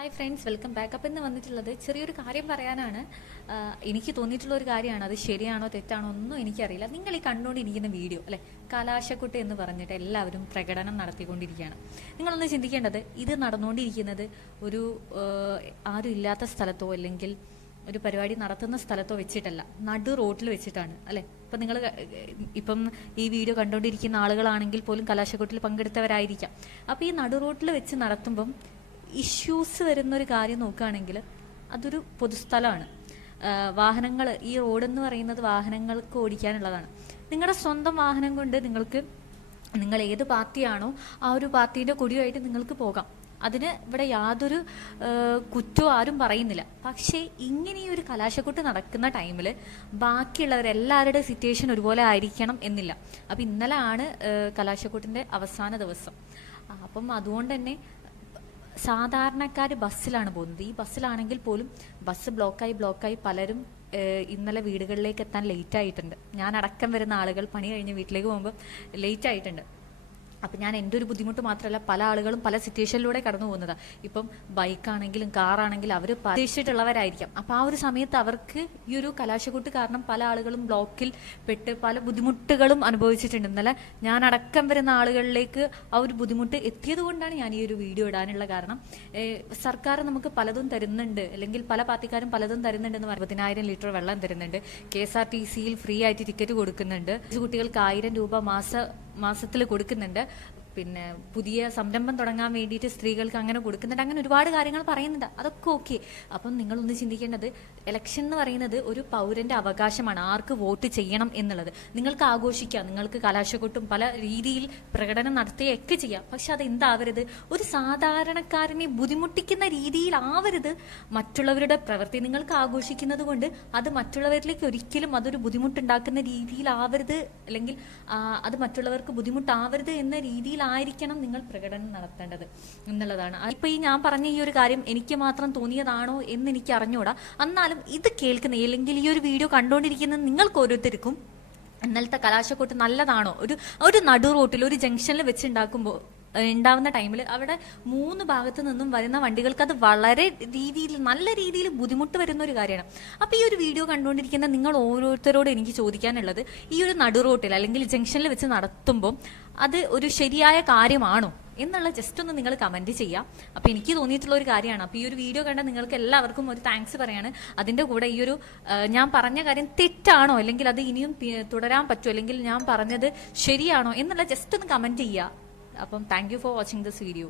Hi friends, welcome back. അപ്പം ഇന്ന് വന്നിട്ടുള്ളത് ചെറിയൊരു കാര്യം പറയാനാണ്. എനിക്ക് തോന്നിയിട്ടുള്ള ഒരു കാര്യമാണ്. അത് ശരിയാണോ തെറ്റാണോ ഒന്നും എനിക്കറിയില്ല. നിങ്ങൾ ഈ കണ്ടുകൊണ്ടിരിക്കുന്ന വീഡിയോ അല്ലെ, കലാശക്കുട്ട് എന്ന് പറഞ്ഞിട്ട് എല്ലാവരും പ്രകടനം നടത്തിക്കൊണ്ടിരിക്കുകയാണ്. നിങ്ങളൊന്ന് ചിന്തിക്കേണ്ടത്, ഇത് നടന്നുകൊണ്ടിരിക്കുന്നത് ഒരു ആരും ഇല്ലാത്ത സ്ഥലത്തോ അല്ലെങ്കിൽ ഒരു പരിപാടി നടത്തുന്ന സ്ഥലത്തോ വെച്ചിട്ടല്ല, നടു റോഡിൽ വെച്ചിട്ടാണ് അല്ലെ. ഇപ്പം നിങ്ങൾ ഇപ്പം ഈ വീഡിയോ കണ്ടുകൊണ്ടിരിക്കുന്ന ആളുകളാണെങ്കിൽ പോലും കലാശക്കൊട്ടിൽ പങ്കെടുത്തവരായിരിക്കാം. അപ്പം ഈ നടു റോഡിൽ വെച്ച് നടത്തുമ്പം ഇഷ്യൂസ് വരുന്നൊരു കാര്യം നോക്കുകയാണെങ്കിൽ അതൊരു പൊതുസ്ഥലമാണ്. വാഹനങ്ങൾ, ഈ റോഡെന്ന് പറയുന്നത് വാഹനങ്ങൾക്ക് ഓടിക്കാനുള്ളതാണ്. നിങ്ങളുടെ സ്വന്തം വാഹനം കൊണ്ട് നിങ്ങൾ ഏത് പാർട്ടിയാണോ ആ ഒരു പാർട്ടീൻ്റെ കൊടിയുമായിട്ട് നിങ്ങൾക്ക് പോകാം. അതിന് ഇവിടെ യാതൊരു കുറ്റവും ആരും പറയുന്നില്ല. പക്ഷേ ഇങ്ങനെ ഈ ഒരു കലാശക്കൊട്ട് നടക്കുന്ന ടൈമിൽ ബാക്കിയുള്ളവരെല്ലാവരുടെ സിറ്റുവേഷൻ ഒരുപോലെ ആയിരിക്കണം എന്നില്ല. അപ്പം ഇന്നലെ ആണ് കലാശക്കൊട്ടിൻ്റെ അവസാന ദിവസം. അപ്പം അതുകൊണ്ട് തന്നെ സാധാരണക്കാർ ബസ്സിലാണ് പോകുന്നത്. ഈ ബസ്സിലാണെങ്കിൽ പോലും ബസ് ബ്ലോക്കായി പലരും ഇന്നലെ വീടുകളിലേക്ക് എത്താൻ ലേറ്റ് ആയിട്ടുണ്ട്. ഞാൻ അടക്കം വരുന്ന ആളുകൾ പണി കഴിഞ്ഞ് വീട്ടിലേക്ക് പോകുമ്പോൾ ലേറ്റ് ആയിട്ടുണ്ട്. അപ്പം ഞാൻ എൻ്റെ ഒരു ബുദ്ധിമുട്ട് മാത്രമല്ല, പല ആളുകളും പല സിറ്റുവേഷനിലൂടെ കടന്നു പോകുന്നതാണ്. ഇപ്പം ബൈക്കാണെങ്കിലും കാറാണെങ്കിലും അവർ പ്രതീക്ഷിച്ചിട്ടുള്ളവരായിരിക്കാം. അപ്പോൾ ആ ഒരു സമയത്ത് അവർക്ക് ഈ ഒരു കലാശക്കൊട്ട് കാരണം പല ആളുകളും ബ്ലോക്കിൽ പെട്ട് പല ബുദ്ധിമുട്ടുകളും അനുഭവിച്ചിട്ടുണ്ട്. ഇന്നലെ ഞാൻ അടക്കം വരുന്ന ആളുകളിലേക്ക് ആ ഒരു ബുദ്ധിമുട്ട് എത്തിയത് കൊണ്ടാണ് ഞാൻ ഈ ഒരു വീഡിയോ ഇടാനുള്ള കാരണം. സർക്കാർ നമുക്ക് പലതും തരുന്നുണ്ട്, അല്ലെങ്കിൽ പല പാർട്ടിക്കാരും പലതും തരുന്നുണ്ടെന്ന് പറയുമ്പോൾ 10,000 ലിറ്റർ വെള്ളം തരുന്നുണ്ട്. KSRTCയിൽ ഫ്രീ ആയിട്ട് ടിക്കറ്റ് കൊടുക്കുന്നുണ്ട്. കുട്ടികൾക്ക് 1000 രൂപ മാസത്തിൽ കൊടുക്കുന്നുണ്ട്. പിന്നെ പുതിയ സംരംഭം തുടങ്ങാൻ വേണ്ടിയിട്ട് സ്ത്രീകൾക്ക് അങ്ങനെ കൊടുക്കുന്നുണ്ട്. അങ്ങനെ ഒരുപാട് കാര്യങ്ങൾ പറയുന്നുണ്ട്. അതൊക്കെ ഓക്കെ. അപ്പം നിങ്ങളൊന്ന് ചിന്തിക്കേണ്ടത്, ഇലക്ഷൻ എന്ന് പറയുന്നത് ഒരു പൗരന്റെ അവകാശമാണ്, ആർക്ക് വോട്ട് ചെയ്യണം എന്നുള്ളത്. നിങ്ങൾക്ക് ആഘോഷിക്കാം, നിങ്ങൾക്ക് കലാശക്കൊട്ടും പല രീതിയിൽ പ്രകടനം നടത്തുകയൊക്കെ ചെയ്യാം. പക്ഷെ അത് എന്താവരുത്, ഒരു സാധാരണക്കാരനെ ബുദ്ധിമുട്ടിക്കുന്ന രീതിയിലാവരുത് മറ്റുള്ളവരുടെ പ്രവൃത്തി. നിങ്ങൾക്ക് ആഘോഷിക്കുന്നത് കൊണ്ട് അത് മറ്റുള്ളവരിലേക്ക് ഒരിക്കലും അതൊരു ബുദ്ധിമുട്ടുണ്ടാക്കുന്ന രീതിയിലാവരുത്, അല്ലെങ്കിൽ അത് മറ്റുള്ളവർക്ക് ബുദ്ധിമുട്ടാവരുത് എന്ന രീതിയിലായിരിക്കണം നിങ്ങൾ പ്രകടനം നടത്തേണ്ടത് എന്നുള്ളതാണ്. ഇപ്പൊ ഈ ഞാൻ പറഞ്ഞ ഈ ഒരു കാര്യം എനിക്ക് മാത്രം തോന്നിയതാണോ എന്ന് എനിക്ക് അറിഞ്ഞൂടാ. എന്നാലും ഇത് കേൾക്കുന്ന അല്ലെങ്കിൽ ഈ ഒരു വീഡിയോ കണ്ടുകൊണ്ടിരിക്കുന്ന നിങ്ങൾക്ക് ഓരോരുത്തർക്കും ഇന്നലത്തെ കലാശക്കൊട്ട് നല്ലതാണോ? ഒരു നടു റോട്ടിൽ ഒരു ജംഗ്ഷനിൽ വെച്ചുണ്ടാക്കുമ്പോൾ ഉണ്ടാവുന്ന ടൈമിൽ അവിടെ 3 ഭാഗത്തു നിന്നും വരുന്ന വണ്ടികൾക്ക് അത് വളരെ നല്ല രീതിയിൽ ബുദ്ധിമുട്ട് വരുന്ന ഒരു കാര്യമാണ്. അപ്പം ഈ ഒരു വീഡിയോ കണ്ടുകൊണ്ടിരിക്കുന്ന നിങ്ങൾ ഓരോരുത്തരോട് എനിക്ക് ചോദിക്കാനുള്ളത്, ഈ ഒരു നടു റോട്ടിൽ അല്ലെങ്കിൽ ജംഗ്ഷനിൽ വെച്ച് നടത്തുമ്പോൾ അത് ഒരു ശരിയായ കാര്യമാണോ എന്നുള്ള ജസ്റ്റ് ഒന്ന് നിങ്ങൾ കമൻറ്റ് ചെയ്യാം. അപ്പോൾ എനിക്ക് തോന്നിയിട്ടുള്ള ഒരു കാര്യമാണ്. അപ്പോൾ ഈ ഒരു വീഡിയോ കണ്ട നിങ്ങൾക്ക് എല്ലാവർക്കും ഒരു താങ്ക്സ് പറയാണ്. അതിൻ്റെ കൂടെ ഈ ഒരു ഞാൻ പറഞ്ഞ കാര്യം തെറ്റാണോ, അല്ലെങ്കിൽ അത് ഇനിയും തുടരാൻ പറ്റുമോ, അല്ലെങ്കിൽ ഞാൻ പറഞ്ഞത് ശരിയാണോ എന്നുള്ള ജസ്റ്റ് ഒന്ന് കമൻറ്റ് ചെയ്യുക. അപ്പം thank you for watching this video.